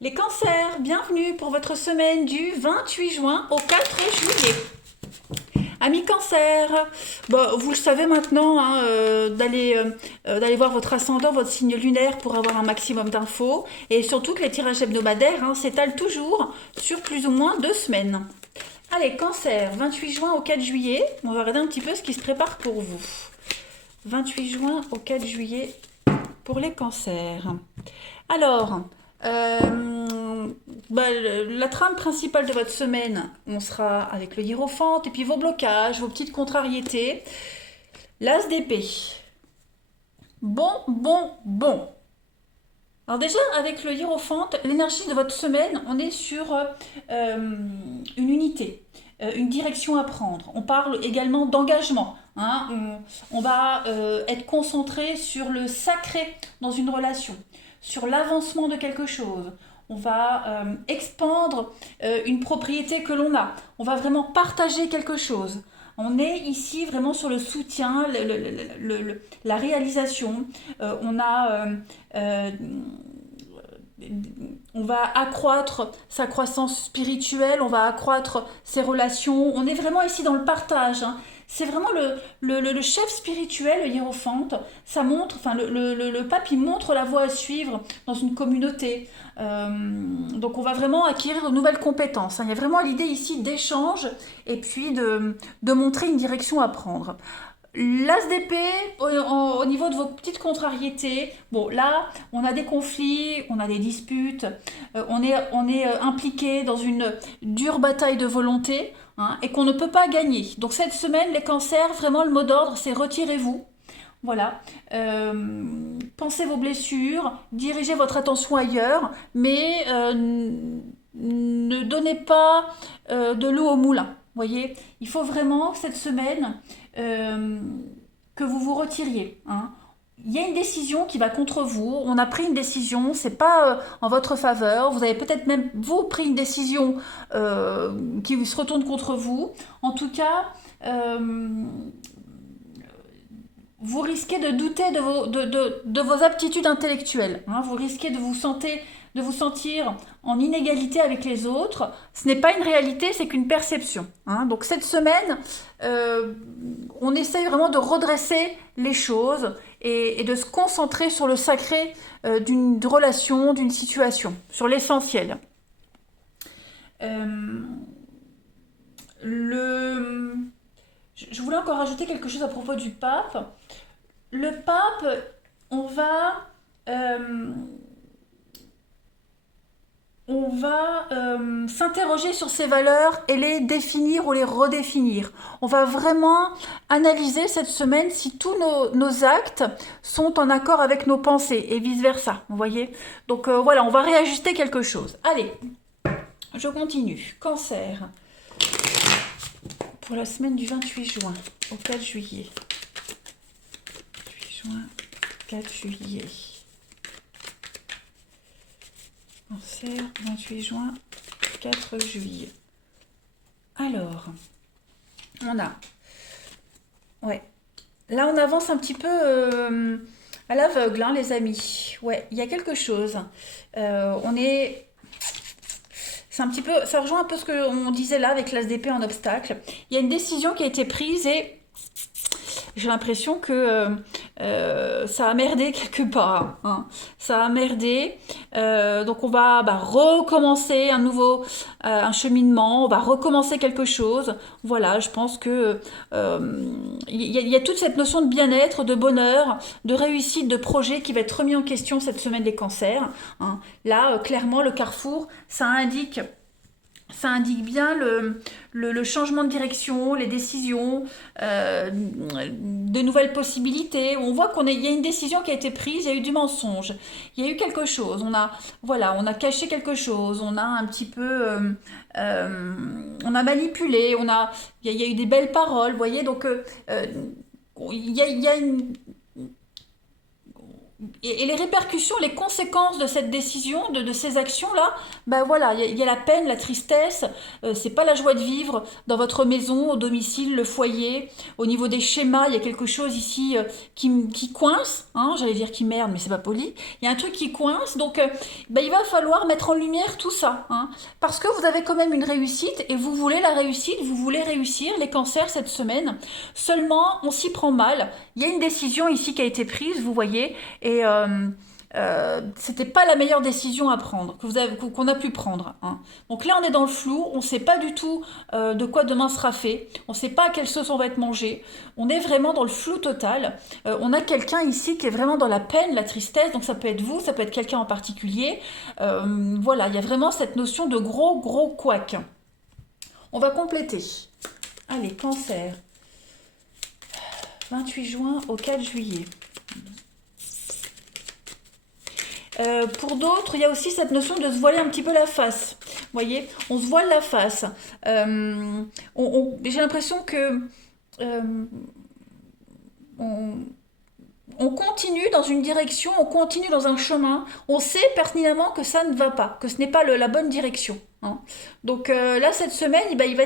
Les cancers, bienvenue pour votre semaine du 28 juin au 4 juillet. Amis cancer, bon, vous le savez maintenant, hein, d'aller voir votre ascendant, votre signe lunaire pour avoir un maximum d'infos. Et surtout que les tirages hebdomadaires s'étalent toujours sur plus ou moins 2 semaines. Allez, cancer, 28 juin au 4 juillet. On va regarder un petit peu ce qui se prépare pour vous. 28 juin au 4 juillet pour les cancers. Alors, la trame principale de votre semaine, on sera avec le hiérophante et puis vos blocages, vos petites contrariétés. L'as d'épée. Bon, bon, bon. Alors déjà, avec le hiérophante, l'énergie de votre semaine, on est sur une unité, une direction à prendre. On parle également d'engagement. On va être concentré sur le sacré dans une relation, sur l'avancement de quelque chose. On va expandre une propriété que l'on a. On va vraiment partager quelque chose. On est ici vraiment sur le soutien, la réalisation. Euh, on va accroître sa croissance spirituelle, on va accroître ses relations. On est vraiment ici dans le partage. C'est vraiment le chef spirituel, le hiérophante. Ça montre, enfin le pape, il montre la voie à suivre dans une communauté. Donc on va vraiment acquérir de nouvelles compétences. Il y a vraiment l'idée ici d'échange et puis de montrer une direction à prendre. L'as d'épée, au niveau de vos petites contrariétés, bon là, on a des conflits, on a des disputes, on est impliqué dans une dure bataille de volonté et qu'on ne peut pas gagner. Donc cette semaine, les cancers, vraiment le mot d'ordre, c'est retirez-vous. Voilà. Pensez vos blessures, dirigez votre attention ailleurs, mais ne donnez pas de l'eau au moulin. Voyez, il faut vraiment cette semaine que vous vous retiriez. Il y a une décision qui va contre vous. On a pris une décision, c'est pas en votre faveur. Vous avez peut-être même vous pris une décision qui se retourne contre vous. En tout cas, vous risquez de douter de vos aptitudes intellectuelles. Vous risquez de vous sentir en inégalité avec les autres. Ce n'est pas une réalité, c'est qu'une perception. Donc cette semaine, on essaye vraiment de redresser les choses et de se concentrer sur le sacré d'une relation, d'une situation, sur l'essentiel. Euh, le... Je voulais encore ajouter quelque chose à propos du pape. Le pape, on va, euh, s'interroger sur ses valeurs et les définir ou les redéfinir. On va vraiment analyser cette semaine si tous nos actes sont en accord avec nos pensées et vice-versa, vous voyez. Donc voilà, on va réajuster quelque chose. Allez, je continue. Cancer, pour la semaine du 28 juin au 4 juillet. 28 juin, 4 juillet. Cancer, 28 juin, 4 juillet. Alors, on a... Ouais. Là, on avance un petit peu à l'aveugle, les amis. Ouais, il y a quelque chose. On est... C'est un petit peu... Ça rejoint un peu ce qu'on disait là avec l'as d'épée en obstacle. Il y a une décision qui a été prise et j'ai l'impression que ça a merdé quelque part. Ça a merdé. Donc on va recommencer un cheminement, on va recommencer quelque chose. Voilà, je pense que y a toute cette notion de bien-être, de bonheur, de réussite, de projet qui va être remis en question cette semaine des cancers. Là, clairement, le carrefour, ça indique bien le changement de direction, les décisions, de nouvelles possibilités. On voit il y a une décision qui a été prise, il y a eu du mensonge, il y a eu quelque chose. On a caché quelque chose, on a un petit peu, on a manipulé, il y a eu des belles paroles, vous voyez. Donc il y a une et les répercussions, les conséquences de cette décision, de ces actions-là, ben voilà, il y a la peine, la tristesse, c'est pas la joie de vivre dans votre maison, au domicile, le foyer, au niveau des schémas, il y a quelque chose ici qui coince, hein, j'allais dire qui merde, mais c'est pas poli, il y a un truc qui coince, donc ben, il va falloir mettre en lumière tout ça, hein, parce que vous avez quand même une réussite, et vous voulez la réussite, vous voulez réussir, les cancers cette semaine, seulement on s'y prend mal, il y a une décision ici qui a été prise, vous voyez, et c'était pas la meilleure décision à prendre, qu'on a pu prendre, hein. Donc là, on est dans le flou, on sait pas du tout de quoi demain sera fait, on sait pas à quelle sauce on va être mangé, on est vraiment dans le flou total. On a quelqu'un ici qui est vraiment dans la peine, la tristesse, donc ça peut être vous, ça peut être quelqu'un en particulier. Voilà, il y a vraiment cette notion de gros couac. On va compléter. Allez, cancer. 28 juin au 4 juillet. Pour d'autres, il y a aussi cette notion de se voiler un petit peu la face. Vous voyez, on se voile la face. J'ai l'impression que euh, on, on continue dans une direction, on continue dans un chemin. On sait pertinemment que ça ne va pas, que ce n'est pas la bonne direction, hein. Donc là, cette semaine, il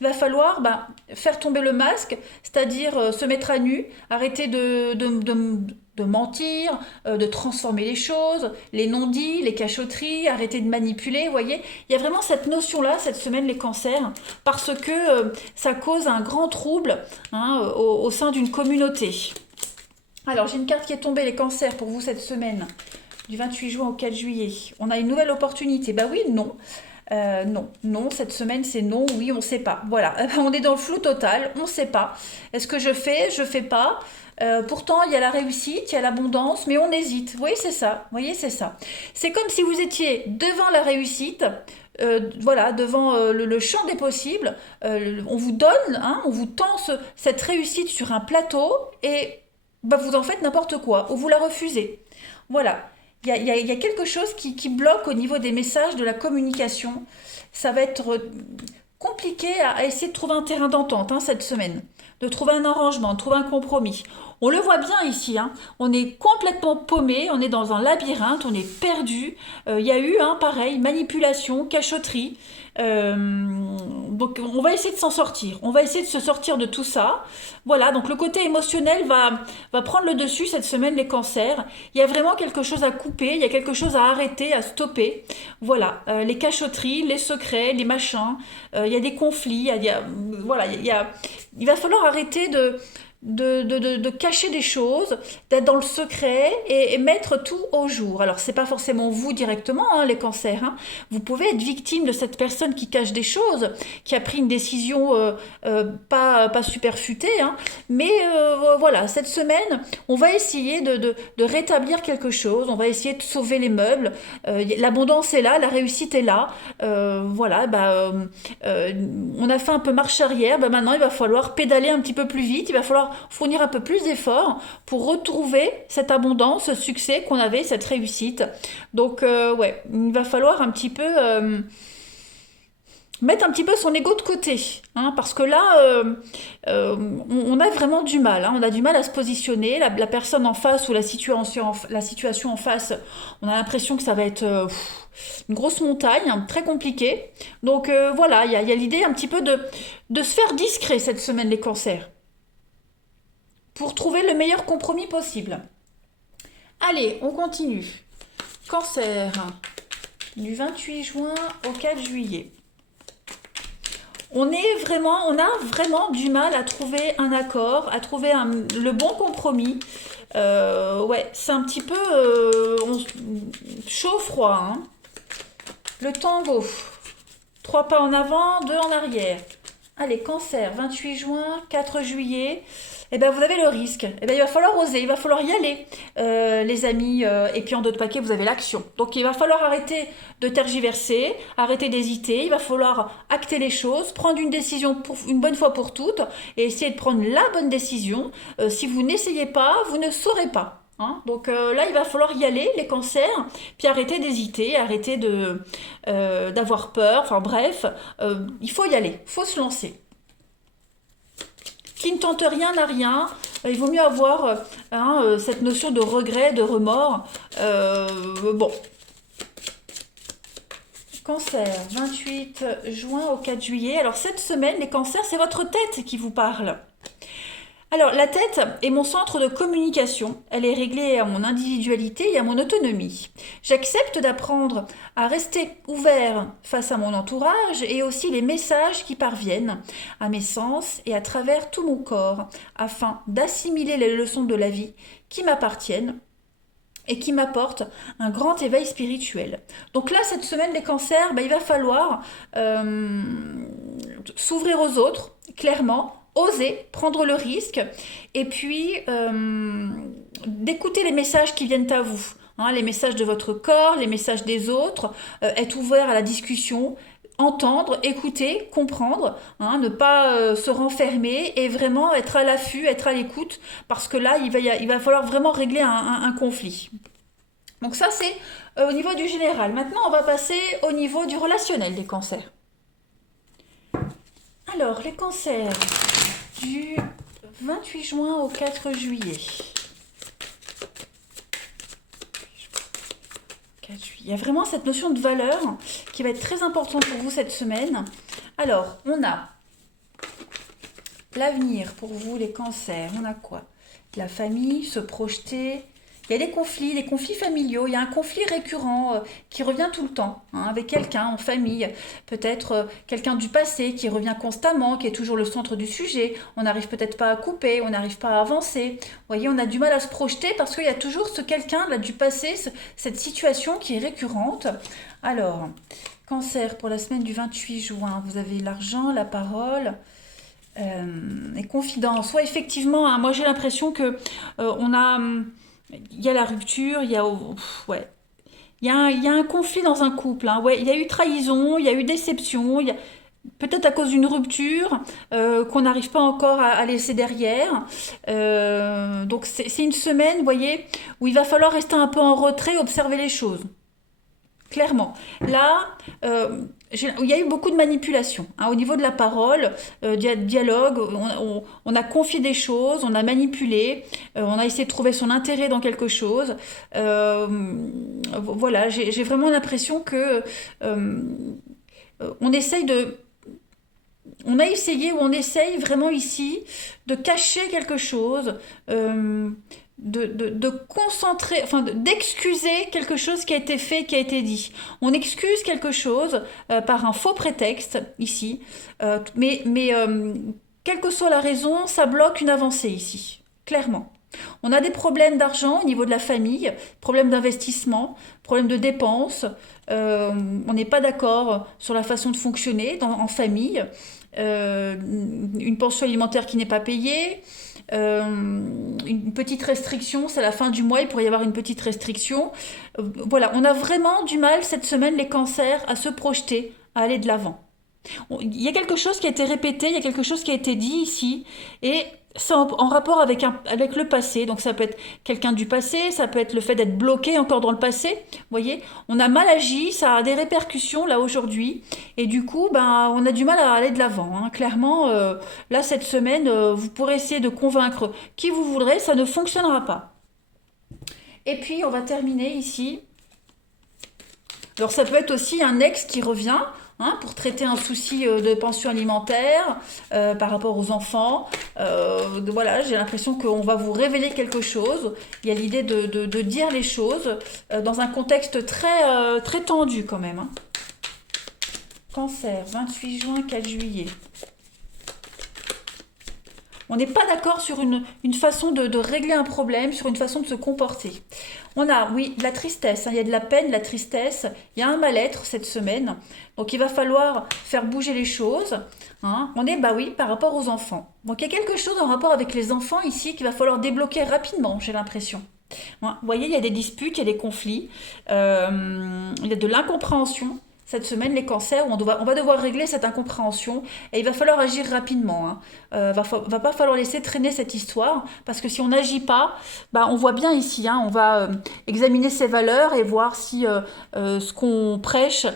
va falloir faire tomber le masque, c'est-à-dire se mettre à nu, arrêter de mentir, de transformer les choses, les non-dits, les cachotteries, arrêter de manipuler, vous voyez. Il y a vraiment cette notion-là, cette semaine, les cancers, parce que ça cause un grand trouble, hein, au sein d'une communauté. Alors, j'ai une carte qui est tombée, les cancers, pour vous cette semaine, du 28 juin au 4 juillet. On a une nouvelle opportunité. Bah oui, non. Non, cette semaine c'est non, oui, on ne sait pas. Voilà, on est dans le flou total, on ne sait pas. Est-ce que je fais pas. Pourtant, il y a la réussite, il y a l'abondance, mais on hésite. Vous voyez, c'est ça. Vous voyez, c'est ça. C'est comme si vous étiez devant la réussite, voilà, devant le champ des possibles. On vous donne, hein, on vous tend cette réussite sur un plateau et vous en faites n'importe quoi, ou vous la refusez. Voilà. Il y a quelque chose qui bloque au niveau des messages, de la communication. Ça va être compliqué à essayer de trouver un terrain d'entente, hein, cette semaine. De trouver un arrangement, de trouver un compromis. On le voit bien ici, hein. On est complètement paumé, on est dans un labyrinthe, on est perdu. Il y a eu, hein, pareil, manipulation, cachotterie. Donc on va essayer de s'en sortir, on va essayer de se sortir de tout ça. Voilà, donc le côté émotionnel va prendre le dessus cette semaine, les cancers. Il y a vraiment quelque chose à couper, il y a quelque chose à arrêter, à stopper. Voilà, les cachotteries, les secrets, les machins, il y a des conflits, voilà, il va falloir arrêter de cacher des choses, d'être dans le secret et mettre tout au jour. Alors, c'est pas forcément vous directement, hein, les cancers, hein. Vous pouvez être victime de cette personne qui cache des choses, qui a pris une décision pas super futée, hein. Mais voilà, cette semaine, on va essayer de rétablir quelque chose, on va essayer de sauver les meubles. L'abondance est là, la réussite est là. Voilà, on a fait un peu marche arrière, maintenant il va falloir pédaler un petit peu plus vite, il va falloir fournir un peu plus d'efforts pour retrouver cette abondance, ce succès qu'on avait, cette réussite. Donc ouais, il va falloir un petit peu mettre un petit peu son ego de côté, hein, parce que là, on a vraiment du mal, hein, on a du mal à se positionner, la personne en face ou la situation en face, on a l'impression que ça va être une grosse montagne, hein, très compliqué. Donc voilà, il y a l'idée un petit peu de se faire discret cette semaine, les cancers, pour trouver le meilleur compromis possible. Allez, on continue. Cancer, du 28 juin au 4 juillet. On a vraiment du mal à trouver un accord, à trouver le bon compromis. Ouais, c'est un petit peu chaud-froid, hein. Le tango. 3 pas en avant, 2 en arrière. Allez, cancer, 28 juin, 4 juillet. Eh ben, vous avez le risque. Eh ben, il va falloir oser, il va falloir y aller, les amis. Et puis en d'autres paquets, vous avez l'action. Donc il va falloir arrêter de tergiverser, arrêter d'hésiter. Il va falloir acter les choses, prendre une décision une bonne fois pour toutes et essayer de prendre la bonne décision. Si vous n'essayez pas, vous ne saurez pas, hein. Donc là, il va falloir y aller, les cancers, puis arrêter d'hésiter, arrêter d'avoir peur. Enfin bref, il faut y aller, il faut se lancer. qui ne tente rien n'a rien. Il vaut mieux avoir cette notion de regret, de remords. Bon. Cancer, 28 juin au 4 juillet. Alors cette semaine, les cancers, c'est votre tête qui vous parle. Alors la tête est mon centre de communication. Elle est réglée à mon individualité et à mon autonomie. J'accepte d'apprendre à rester ouvert face à mon entourage et aussi les messages qui parviennent à mes sens et à travers tout mon corps afin d'assimiler les leçons de la vie qui m'appartiennent et qui m'apporte un grand éveil spirituel. Donc là, cette semaine, les cancers, il va falloir s'ouvrir aux autres, clairement, oser prendre le risque, et puis d'écouter les messages qui viennent à vous, les messages de votre corps, les messages des autres, être ouvert à la discussion, entendre, écouter, comprendre, ne pas se renfermer et vraiment être à l'affût, être à l'écoute, parce que là, il va falloir vraiment régler un conflit. Donc ça, c'est au niveau du général. Maintenant, on va passer au niveau du relationnel des cancers. Alors, les cancers du 28 juin au 4 juillet. Il y a vraiment cette notion de valeur qui va être très importante pour vous cette semaine. Alors, on a l'avenir pour vous, les cancers. On a quoi? La famille, se projeter. Il y a des conflits familiaux. Il y a un conflit récurrent qui revient tout le temps avec quelqu'un en famille. Peut-être quelqu'un du passé qui revient constamment, qui est toujours le centre du sujet. On n'arrive peut-être pas à couper, on n'arrive pas à avancer. Vous voyez, on a du mal à se projeter parce qu'il y a toujours ce quelqu'un là du passé, cette situation qui est récurrente. Alors, cancer pour la semaine du 28 juin. Vous avez l'argent, la parole. Les confidences. Ouais, effectivement, moi j'ai l'impression que il y a la rupture, il y a un conflit dans un couple. Il y a eu trahison, il y a eu déception, peut-être à cause d'une rupture qu'on n'arrive pas encore à laisser derrière. Donc c'est une semaine, vous voyez, où il va falloir rester un peu en retrait, observer les choses. Clairement. Là, il y a eu beaucoup de manipulation au niveau de la parole, dialogue. On a confié des choses, on a manipulé, on a essayé de trouver son intérêt dans quelque chose. Voilà, j'ai vraiment l'impression que on essaye vraiment ici de cacher quelque chose. De concentrer, d'excuser quelque chose qui a été fait, qui a été dit. On excuse quelque chose par un faux prétexte ici, mais quelle que soit la raison, ça bloque une avancée ici, clairement. On a des problèmes d'argent au niveau de la famille, problèmes d'investissement, problèmes de dépenses, on n'est pas d'accord sur la façon de fonctionner en famille, une pension alimentaire qui n'est pas payée, une petite restriction, c'est la fin du mois, il pourrait y avoir une petite restriction. Voilà, on a vraiment du mal cette semaine, les cancers, à se projeter, à aller de l'avant. Il y a quelque chose qui a été répété, il y a quelque chose qui a été dit ici, et c'est en rapport avec le passé. Donc ça peut être quelqu'un du passé, ça peut être le fait d'être bloqué encore dans le passé. Vous voyez, on a mal agi, ça a des répercussions là aujourd'hui, et du coup, on a du mal à aller de l'avant. Clairement, là cette semaine, vous pourrez essayer de convaincre qui vous voudrez, ça ne fonctionnera pas. Et puis on va terminer ici. Alors ça peut être aussi un ex qui revient. Pour traiter un souci de pension alimentaire par rapport aux enfants. Voilà, j'ai l'impression qu'on va vous révéler quelque chose. Il y a l'idée de dire les choses dans un contexte très, très tendu quand même. Cancer, 28 juin, 4 juillet. On n'est pas d'accord sur une façon de régler un problème, sur une façon de se comporter. On a, oui, de la tristesse, il y a de la peine, de la tristesse, il y a un mal-être cette semaine. Donc il va falloir faire bouger les choses. On est, par rapport aux enfants. Donc il y a quelque chose en rapport avec les enfants ici qu'il va falloir débloquer rapidement, j'ai l'impression. Vous voyez, il y a des disputes, il y a des conflits, il y a de l'incompréhension. cette semaine, les cancers, où on va devoir régler cette incompréhension et il va falloir agir rapidement. Hein. Va pas falloir laisser traîner cette histoire parce que si on n'agit pas, bah, on voit bien ici, hein, on va examiner ses valeurs et voir si ce qu'on prêche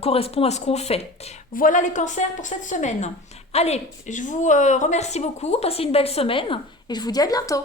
correspond à ce qu'on fait. Voilà les cancers pour cette semaine. Allez, je vous remercie beaucoup, passez une belle semaine et je vous dis à bientôt.